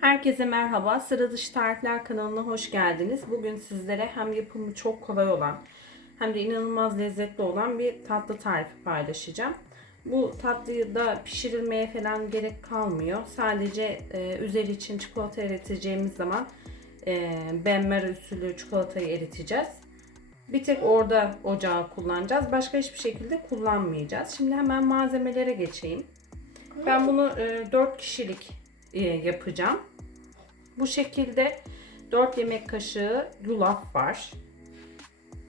Herkese merhaba. Sıra dışı tarifler kanalına hoş geldiniz. Bugün sizlere hem yapımı çok kolay olan hem de inanılmaz lezzetli olan bir tatlı tarifi paylaşacağım. Bu tatlıyı da pişirilmeye falan gerek kalmıyor. Sadece e, üzeri için çikolata eriteceğimiz zaman e, benmer usulü çikolatayı eriteceğiz. Bir tek orada ocağı kullanacağız. Başka hiçbir şekilde kullanmayacağız. Şimdi hemen malzemelere geçeyim. Ben bunu e, 4 kişilik yapacağım. Bu şekilde 4 yemek kaşığı yulaf var.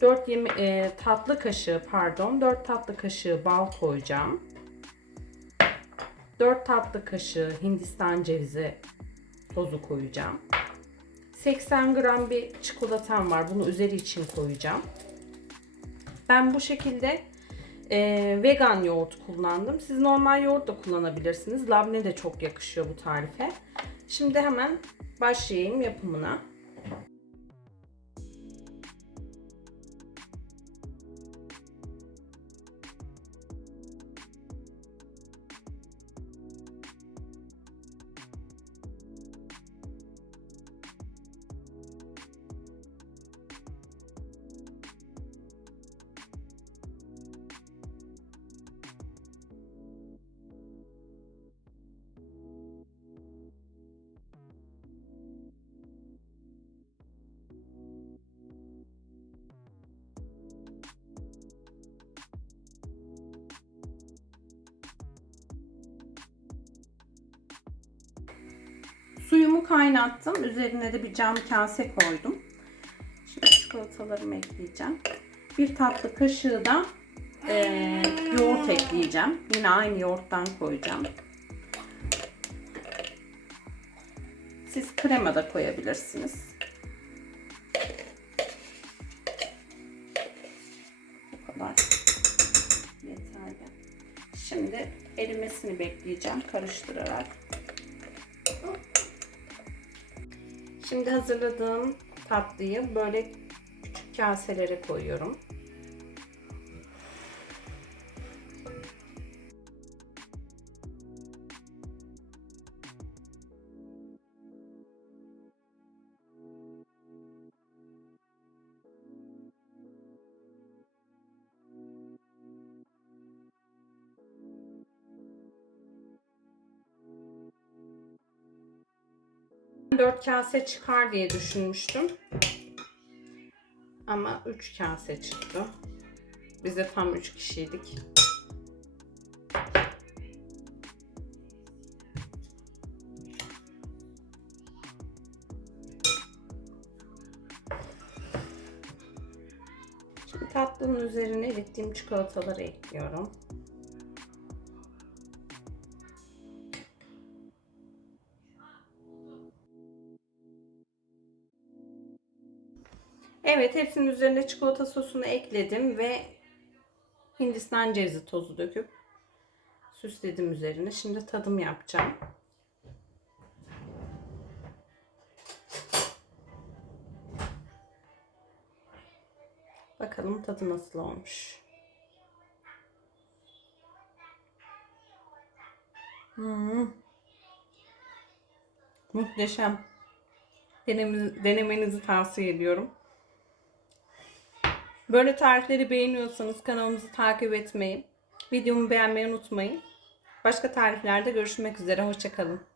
4 yeme e, tatlı kaşığı pardon 4 tatlı kaşığı bal koyacağım. 4 tatlı kaşığı hindistan cevizi tozu koyacağım. 80 gram bir çikolatam var. Bunu üzeri için koyacağım. Ben bu şekilde e, vegan yoğurt kullandım. Siz normal yoğurt da kullanabilirsiniz. Labne de çok yakışıyor bu tarife. Şimdi hemen başlayayım yapımına. Kaynattım. Üzerine de bir cam kase koydum. Şimdi çikolatalarımı ekleyeceğim. Bir tatlı kaşığı da e, yoğurt ekleyeceğim. Yine aynı yoğurttan koyacağım. Siz krema da koyabilirsiniz. Bu kadar yeterli. Şimdi erimesini bekleyeceğim karıştırarak. Şimdi hazırladığım tatlıyı böyle küçük kaselere koyuyorum. Dört kase çıkar diye düşünmüştüm. Ama 3 kase çıktı. Biz de tam 3 kişiydik. Şimdi tatlının üzerine erittiğim çikolataları ekliyorum. Evet hepsinin üzerine çikolata sosunu ekledim ve Hindistan cevizi tozu döküp süsledim üzerine. Şimdi tadım yapacağım. Bakalım tadı nasıl olmuş. Hmm. Muhteşem. Denemenizi, tavsiye ediyorum. Böyle tarifleri beğeniyorsanız kanalımızı takip etmeyi, videomu beğenmeyi unutmayın. Başka tariflerde görüşmek üzere. Hoşçakalın.